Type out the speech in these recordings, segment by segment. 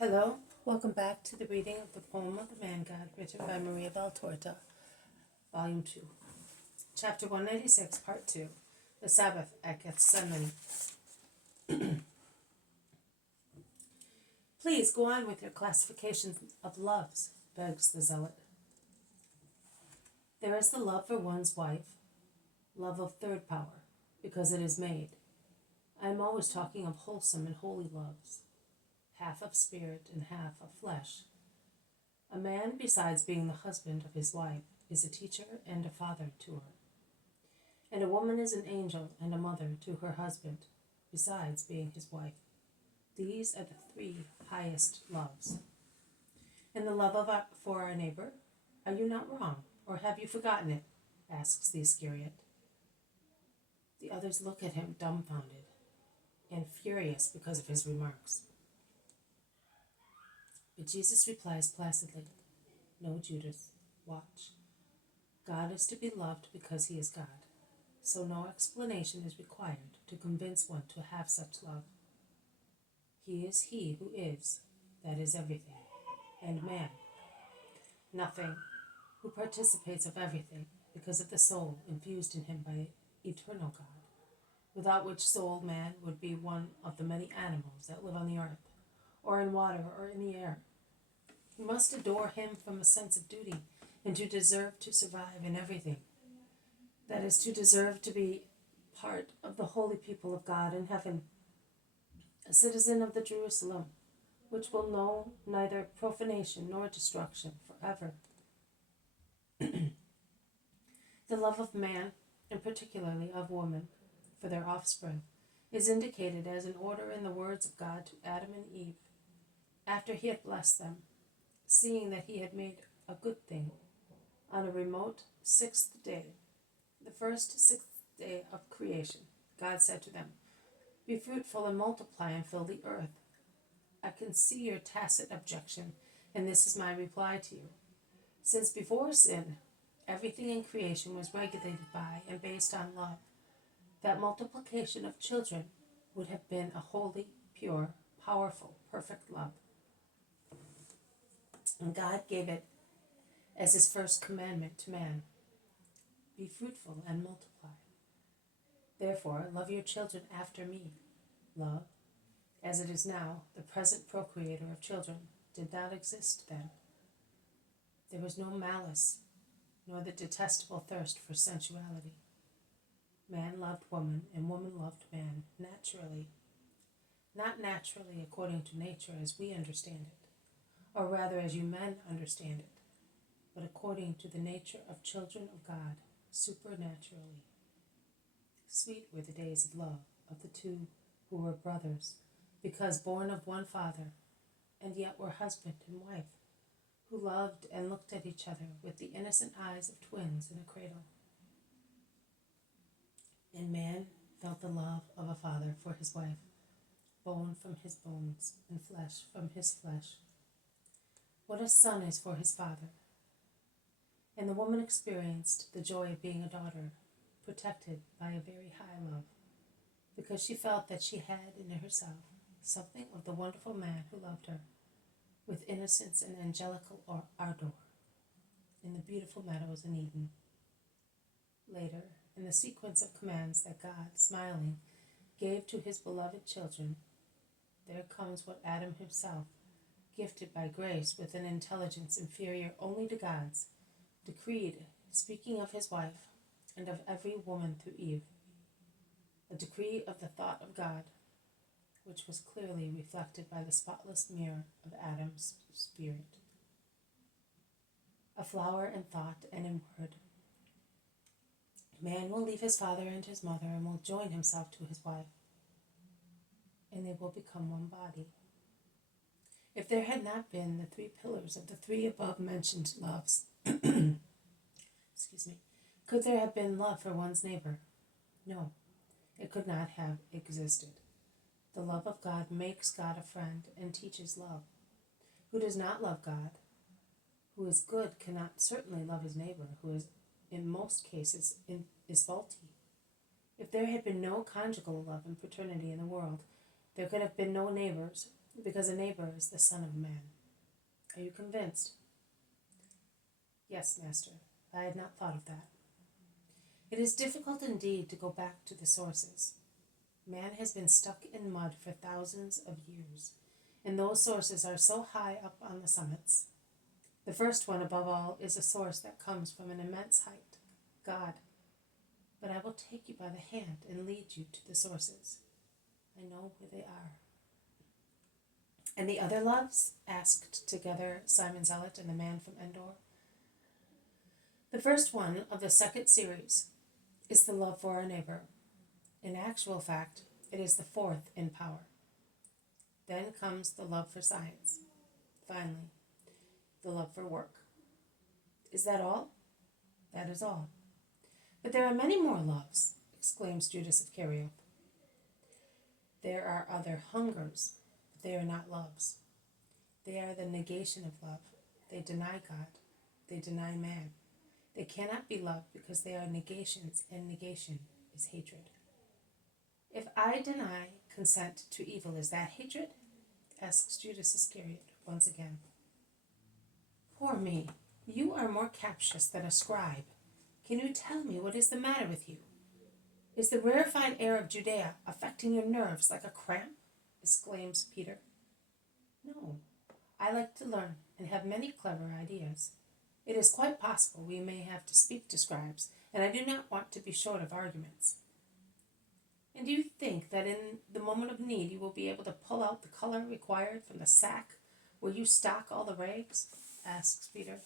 Hello, welcome back to the reading of the poem of the Man God, written by Maria Valtorta, Volume 2, Chapter 196, Part 2, The Sabbath at Gethsemane. Please go on with your classification of loves, begs the zealot. There is the love for one's wife, love of third power, because it is made. I am always talking of wholesome and holy loves, half of spirit and half of flesh. A man, besides being the husband of his wife, is a teacher and a father to her. And a woman is an angel and a mother to her husband, besides being his wife. These are the three highest loves. And the love for our neighbor, are you not wrong, or have you forgotten it? Asks the Iscariot. The others look at him dumbfounded and furious because of his remarks. But Jesus replies placidly, No, Judas, watch. God is to be loved because he is God, so no explanation is required to convince one to have such love. He is he who is, that is everything, and man, nothing, who participates of everything because of the soul infused in him by eternal God, without which soul man would be one of the many animals that live on the earth, or in water, or in the air. You must adore him from a sense of duty, and to deserve to survive in everything. That is, to deserve to be part of the holy people of God in heaven, a citizen of the Jerusalem, which will know neither profanation nor destruction forever. The love of man, and particularly of woman, for their offspring, is indicated as an order in the words of God to Adam and Eve, after he had blessed them, seeing that he had made a good thing. On a remote sixth day, the first sixth day of creation, God said to them, Be fruitful and multiply and fill the earth. I can see your tacit objection, and this is my reply to you. Since before sin, everything in creation was regulated by and based on love, that multiplication of children would have been a holy, pure, powerful, perfect love. And God gave it as his first commandment to man. Be fruitful and multiply. Therefore, love your children after me. Love, as it is now, the present procreator of children, did not exist then. There was no malice, nor the detestable thirst for sensuality. Man loved woman, and woman loved man, naturally. Not naturally according to nature as we understand it, or rather as you men understand it, but according to the nature of children of God, supernaturally. Sweet were the days of love of the two who were brothers, because born of one father, and yet were husband and wife, who loved and looked at each other with the innocent eyes of twins in a cradle. And man felt the love of a father for his wife, bone from his bones, and flesh from his flesh. What a son is for his father. And the woman experienced the joy of being a daughter, protected by a very high love, because she felt that she had in herself something of the wonderful man who loved her, with innocence and angelical ardor, in the beautiful meadows in Eden. Later, in the sequence of commands that God, smiling, gave to his beloved children, there comes what Adam himself, gifted by grace with an intelligence inferior only to God's, decreed, speaking of his wife, and of every woman through Eve, a decree of the thought of God, which was clearly reflected by the spotless mirror of Adam's spirit. A flower in thought and in word. Man will leave his father and his mother and will join himself to his wife, and they will become one body. If there had not been the three pillars of the three above-mentioned loves, could there have been love for one's neighbor? No, it could not have existed. The love of God makes God a friend and teaches love. Who does not love God, who is good, cannot certainly love his neighbor, who is, in most cases, is faulty. If there had been no conjugal love and paternity in the world, there could have been no neighbors, because a neighbor is the son of man. Are you convinced? Yes, Master. I had not thought of that. It is difficult indeed to go back to the sources. Man has been stuck in mud for thousands of years, and those sources are so high up on the summits. The first one, above all, is a source that comes from an immense height, God. But I will take you by the hand and lead you to the sources. I know where they are. And the other loves? Asked together Simon Zealot and the man from Endor. The first one of the second series is the love for our neighbor. In actual fact, it is the fourth in power. Then comes the love for science. Finally, the love for work. Is that all? That is all. But there are many more loves, exclaims Judas of Kerioth. There are other hungers, but they are not loves. They are the negation of love. They deny God. They deny man. They cannot be loved because they are negations, and negation is hatred. If I deny consent to evil, is that hatred? Asks Judas Iscariot once again. Poor me, you are more captious than a scribe. Can you tell me what is the matter with you? Is the rarefied air of Judea affecting your nerves like a cramp? Exclaims Peter. No, I like to learn and have many clever ideas. It is quite possible we may have to speak to scribes, and I do not want to be short of arguments. And do you think that in the moment of need you will be able to pull out the color required from the sack where you stock all the rags? Asks Peter.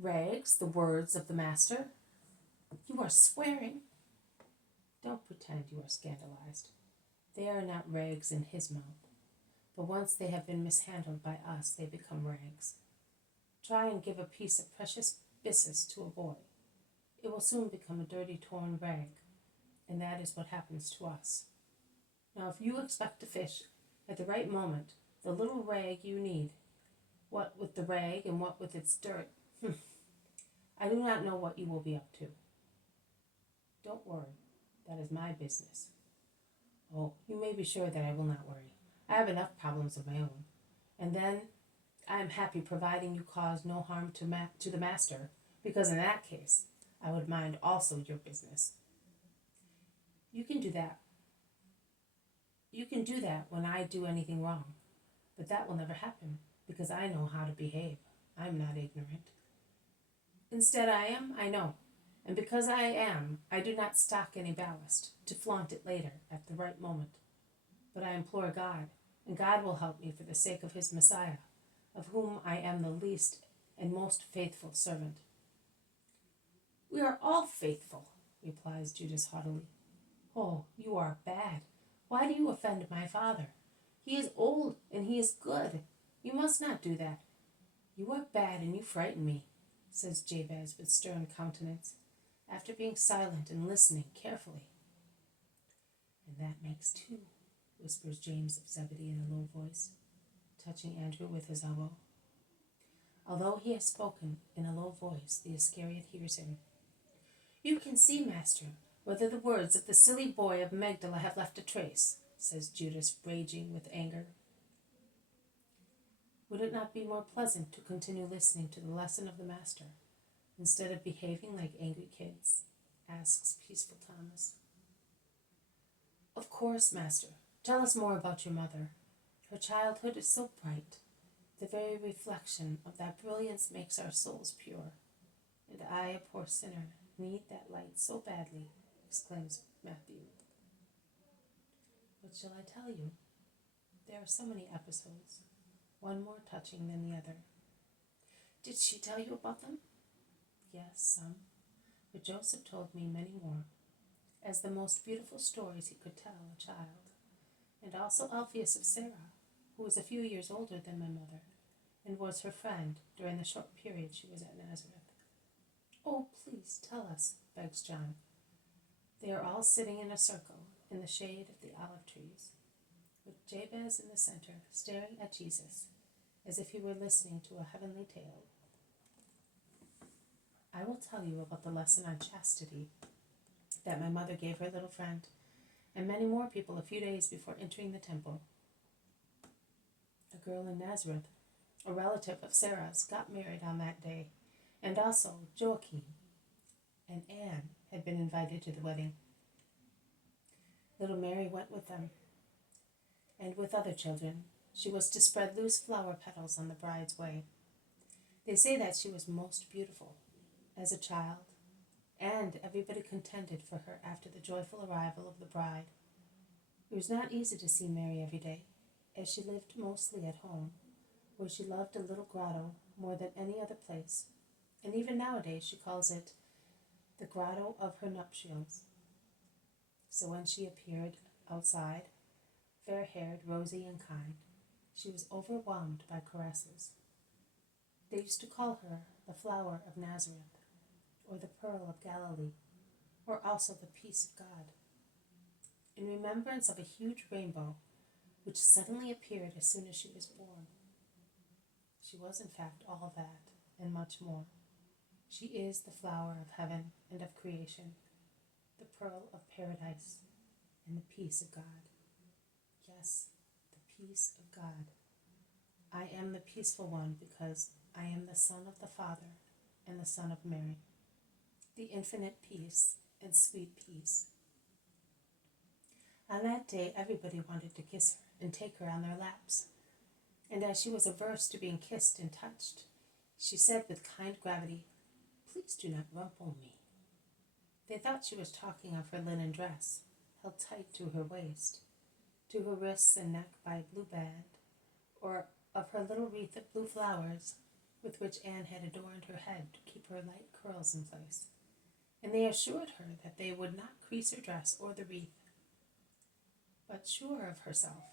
Rags, the words of the master. You are swearing. Don't pretend you are scandalized. They are not rags in his mouth, but once they have been mishandled by us, they become rags. Try and give a piece of precious byssus to a boy. It will soon become a dirty, torn rag, and that is what happens to us. Now, if you expect to fish at the right moment, the little rag you need, what with the rag and what with its dirt, I do not know what you will be up to. Don't worry, that is my business. Oh, you may be sure that I will not worry. I have enough problems of my own. And then I am happy providing you cause no harm to the master, because in that case, I would mind also your business. You can do that. You can do that when I do anything wrong, but that will never happen, because I know how to behave. I'm not ignorant. Instead I know, and because I am, I do not stock any ballast, to flaunt it later, at the right moment. But I implore God, and God will help me for the sake of his Messiah, of whom I am the least and most faithful servant. We are all faithful, replies Judas haughtily. Oh, you are bad. Why do you offend my father? He is old and he is good. You must not do that. You are bad and you frighten me, says Jabez with stern countenance, after being silent and listening carefully. And that makes two, whispers James of Zebedee in a low voice, touching Andrew with his elbow. Although he has spoken in a low voice, the Iscariot hears him. You can see, Master, whether the words of the silly boy of Magdala have left a trace, says Judas, raging with anger. Would it not be more pleasant to continue listening to the lesson of the Master, instead of behaving like angry kids? Asks peaceful Thomas. Of course, Master. Tell us more about your mother. Her childhood is so bright. The very reflection of that brilliance makes our souls pure. And I, a poor sinner, need that light so badly, exclaims Matthew. What shall I tell you? There are so many episodes, one more touching than the other. Did she tell you about them? Yes, some, but Joseph told me many more, as the most beautiful stories he could tell a child, and also Alphaeus of Sarah, who was a few years older than my mother, and was her friend during the short period she was at Nazareth. Oh, please tell us, begs John. They are all sitting in a circle in the shade of the olive trees, with Jabez in the center, staring at Jesus, as if he were listening to a heavenly tale. I will tell you about the lesson on chastity that my mother gave her little friend, and many more people a few days before entering the temple. A girl in Nazareth, a relative of Sarah's, got married on that day, and also Joachim and Anne had been invited to the wedding. Little Mary went with them, and with other children, she was to spread loose flower petals on the bride's way. They say that she was most beautiful as a child, and everybody contended for her after the joyful arrival of the bride. It was not easy to see Mary every day, as she lived mostly at home, where she loved a little grotto more than any other place, and even nowadays she calls it the grotto of her nuptials. So when she appeared outside, fair-haired, rosy, and kind, she was overwhelmed by caresses. They used to call her the flower of Nazareth, or the pearl of Galilee, or also the peace of God, in remembrance of a huge rainbow which suddenly appeared as soon as she was born. She was in fact all that, and much more. She is the flower of heaven and of creation, the pearl of paradise, and the peace of God. Yes, the peace of God. I am the peaceful one because I am the Son of the Father and the Son of Mary, the infinite peace and sweet peace. On that day, everybody wanted to kiss her and take her on their laps, and as she was averse to being kissed and touched, she said with kind gravity, "Please do not rumple me." They thought she was talking of her linen dress, held tight to her waist, to her wrists and neck by a blue band, or of her little wreath of blue flowers with which Anne had adorned her head to keep her light curls in place, and they assured her that they would not crease her dress or the wreath. But sure of herself,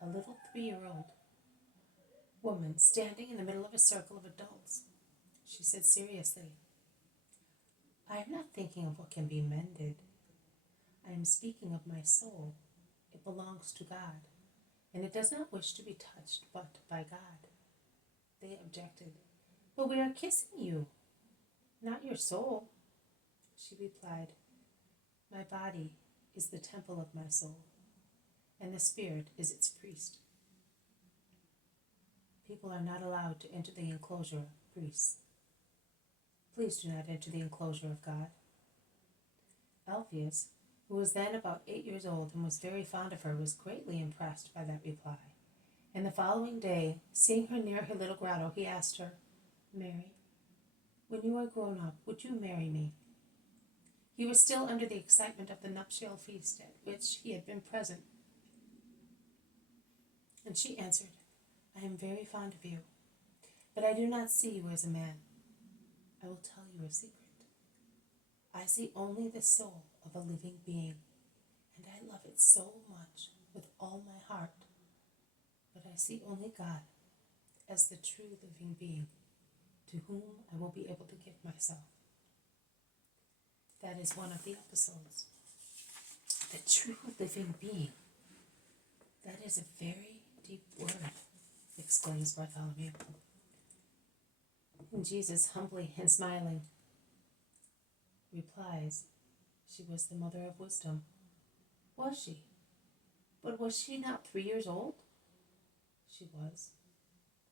a little 3-year-old woman standing in the middle of a circle of adults, she said seriously, "I am not thinking of what can be mended. I am speaking of my soul. It belongs to God, and it does not wish to be touched but by God." They objected, "But we are kissing you, not your soul." She replied, "My body is the temple of my soul, and the spirit is its priest." People are not allowed to enter the enclosure of priests. Please do not enter the enclosure of God. Alpheus, who was then about 8 years old and was very fond of her, was greatly impressed by that reply, and the following day, seeing her near her little grotto, he asked her, "Mary, when you are grown up, would you marry me?" He was still under the excitement of the nuptial feast at which he had been present, and she answered, "I am very fond of you, but I do not see you as a man. I will tell you a secret. I see only the soul of a living being, and I love it so much with all my heart, but I see only God as the true living being, to whom I will be able to give myself." That is one of the episodes. The true living being. That is a very deep word, exclaims Bartholomew. And Jesus, humbly and smiling, replies, "She was the mother of wisdom." Was she? But was she not 3 years old? She was.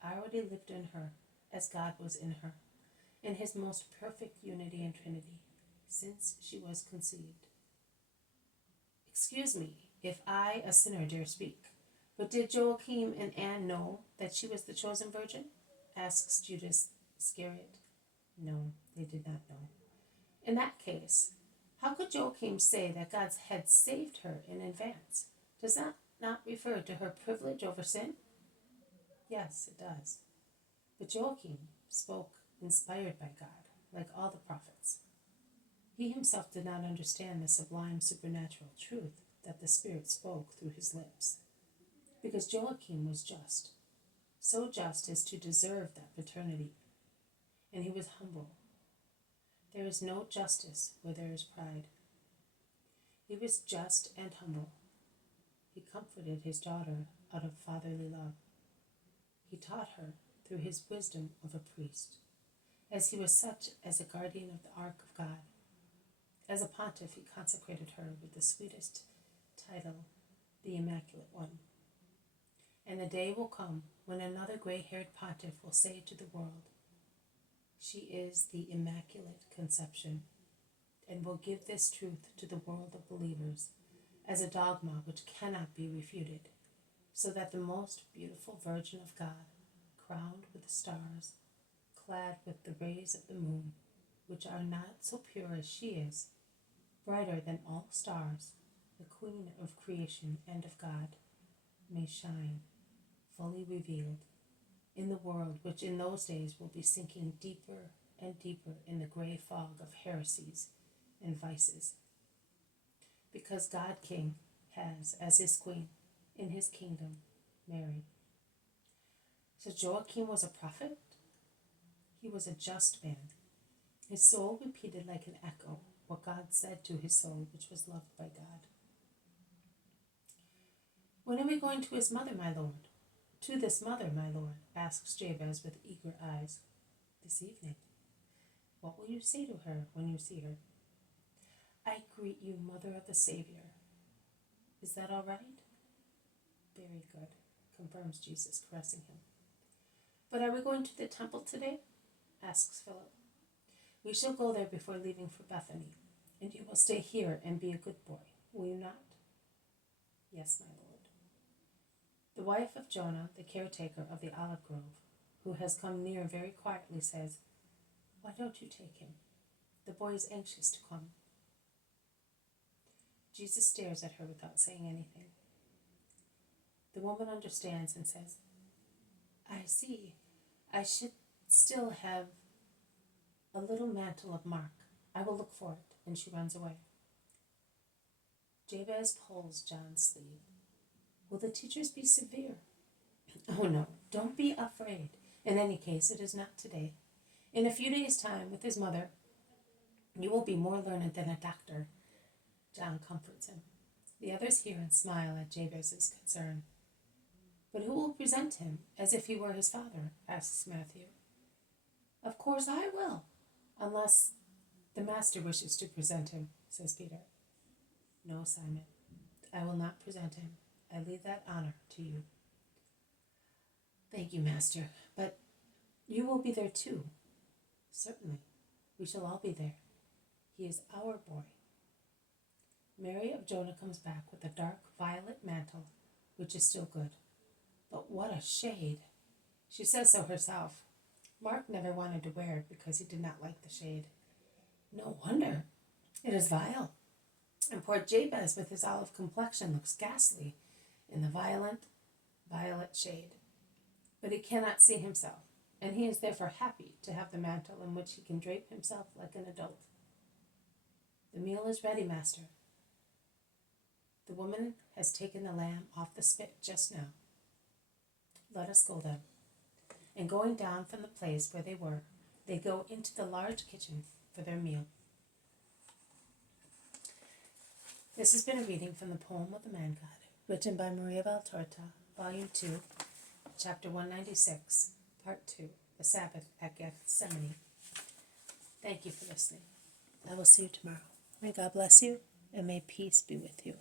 I already lived in her, as God was in her, in his most perfect unity and Trinity, since she was conceived. Excuse me, if I, a sinner, dare speak, but did Joachim and Anne know that she was the chosen virgin? Asks Judas Iscariot. No, they did not know. In that case, how could Joachim say that God had saved her in advance? Does that not refer to her privilege over sin? Yes, it does. But Joachim spoke inspired by God, like all the prophets. He himself did not understand the sublime supernatural truth that the Spirit spoke through his lips, because Joachim was just, so just as to deserve that paternity, and he was humble. There is no justice where there is pride. He was just and humble. He comforted his daughter out of fatherly love. He taught her through his wisdom of a priest, as he was such as a guardian of the ark of God. As a pontiff, he consecrated her with the sweetest title the Immaculate One. And a day will come when another gray-haired pontiff will say to the world, "She is the Immaculate Conception," and will give this truth to the world of believers as a dogma which cannot be refuted, so that the most beautiful Virgin of God, crowned with the stars, clad with the rays of the moon, which are not so pure as she is, brighter than all stars, the Queen of creation and of God, may shine, fully revealed, in the world which in those days will be sinking deeper and deeper in the gray fog of heresies and vices. Because God King has, as his queen, in his kingdom, Mary. So Joachim was a prophet? He was a just man. His soul repeated like an echo what God said to his soul, which was loved by God. "When are we going to his mother, my lord?" "To this mother, my lord," asks Jabez with eager eyes. "This evening." "What will you say to her when you see her?" "I greet you, Mother of the Savior." "Is that all right?" "Very good," confirms Jesus, caressing him. "But are we going to the temple today?" asks Philip. "We shall go there before leaving for Bethany, and you will stay here and be a good boy, will you not?" "Yes, my lord." The wife of Jonah, the caretaker of the olive grove, who has come near very quietly, says, "Why don't you take him? The boy is anxious to come." Jesus stares at her without saying anything. The woman understands and says, "I see. I should still have a little mantle of Mark. I will look for it," and she runs away. Jabez pulls John's sleeve. "Will the teachers be severe?" "Oh no, don't be afraid. In any case, it is not today. In a few days' time, with his mother, you will be more learned than a doctor." John comforts him. The others hear and smile at Jabez's concern. "But who will present him, as if he were his father?" asks Matthew. "Of course I will, unless the master wishes to present him," says Peter. "No, Simon, I will not present him. I leave that honor to you." "Thank you, Master, but you will be there too." "Certainly, we shall all be there. He is our boy." Mary of Jonah comes back with a dark violet mantle, which is still good. But what a shade! She says so herself. Mark never wanted to wear it because he did not like the shade. No wonder. It is vile. And poor Jabez, with his olive complexion, looks ghastly in the violet shade. But he cannot see himself, and he is therefore happy to have the mantle in which he can drape himself like an adult. "The meal is ready, Master." The woman has taken the lamb off the spit just now. "Let us go then." And going down from the place where they were, they go into the large kitchen for their meal. This has been a reading from the poem of the Man God, written by Maria Valtorta, Volume 2, Chapter 196, Part 2, The Sabbath at Gethsemane. Thank you for listening. I will see you tomorrow. May God bless you, and may peace be with you.